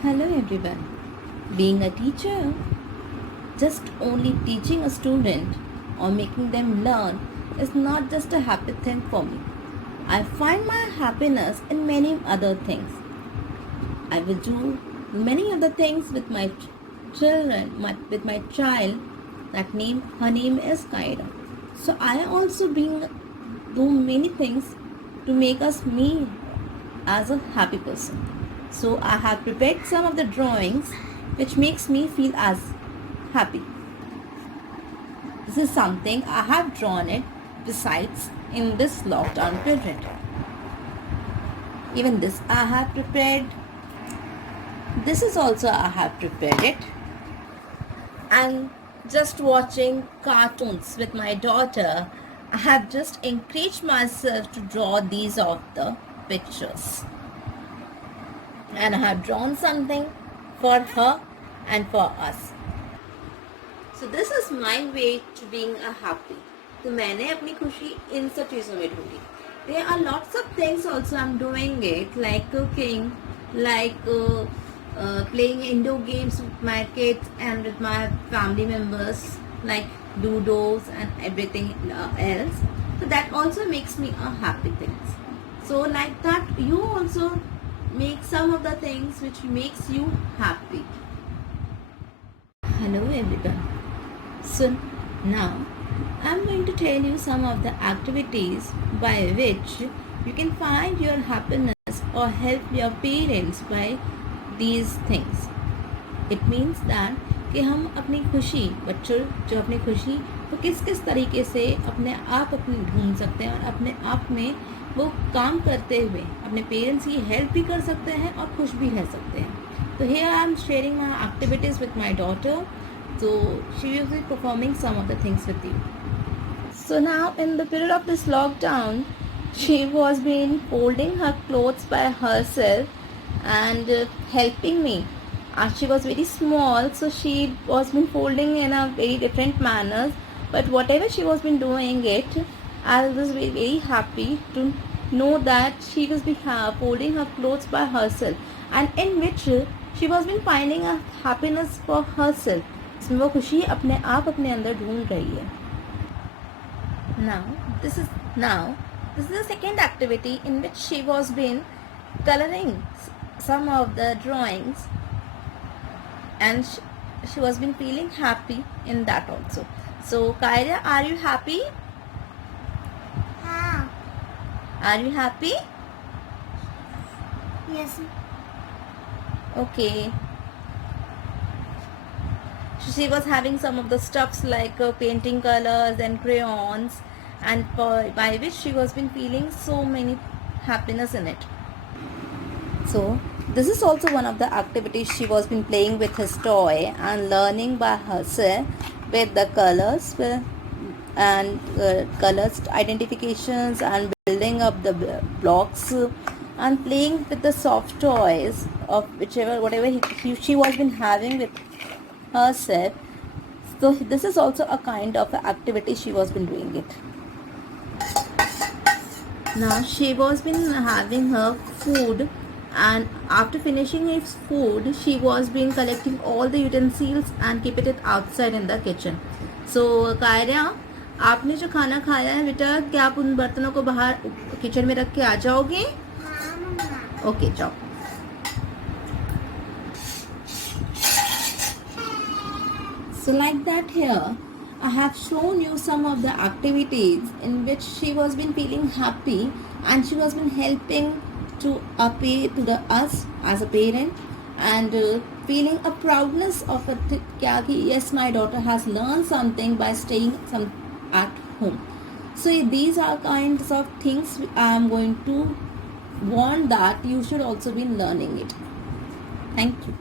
Hello everyone. Being a teacher, just only teaching a student or making them learn is not just a happy thing for me. I find my happiness in many other things. I will do many other things with my children, with my child. Her name is Kaira. So I also do many things to make us me as a happy person. So I have prepared some of the drawings which makes me feel as happy. This is something I have drawn it besides in this lockdown period. Even this I have prepared. This is also I have prepared it. And just watching cartoons with my daughter, I have just encouraged myself to draw these of the pictures. And I have drawn something for her and for us. So this is my way to being a happy. तो मैंने अपनी खुशी इन सब चीज़ों में ढूंढी. There are lots of things also I'm doing it, like cooking, like playing indoor games with my kids and with my family members, like doodles and everything else. So that also makes me a happy thing. So like that, you also make some of the things which makes you happy. Hello everyone. So now I'm going to tell you some of the activities by which you can find your happiness or help your parents by these things. It means that कि हम अपनी खुशी, बच्चों जो अपनी खुशी वो किस किस तरीके से अपने आप अपनी ढूंढ सकते हैं और अपने आप में वो काम करते हुए अपने पेरेंट्स की हेल्प भी कर सकते हैं और खुश भी रह सकते हैं. तो here I am sharing my activities with my daughter. So she will be performing some of the things with you. So now in the period of this lockdown, she was been folding her clothes by herself and helping me. She was very small, so she was been folding in a very different manner. But whatever she was been doing it, I was very, very happy to know that she was been folding her clothes by herself, and in which she was been finding a happiness for herself. इसमें वो खुशी अपने आप अपने अंदर ढूंढ रही है. Now this is the second activity in which she was been coloring some of the drawings, and she was been feeling happy in that also. So Kaira, are you happy? Are you happy? Yes. Okay. She was having some of the stuffs like painting colors and crayons, and by which she was been feeling so many happiness in it. So this is also one of the activities she was been playing with his toy and learning by herself with the colors and colors identifications and building up the blocks and playing with the soft toys of whatever she was been having with herself. So this is also a kind of activity she was been doing it. Now she was been having her food, and after finishing its food she was been collecting all the utensils and keep it outside in the kitchen. So Kaira, आपने जो खाना खाया है बेटा, क्या आप उन बर्तनों को बाहर किचन में रख के आ जाओगे? ओके जाओ. So like that here, I have shown you some of the activities in which she was been feeling happy, and she was been helping to us as a parent, and feeling a proudness of yes, my daughter has learned something by staying at home. So these are kinds of things I am going to warn that you should also be learning it. Thank you.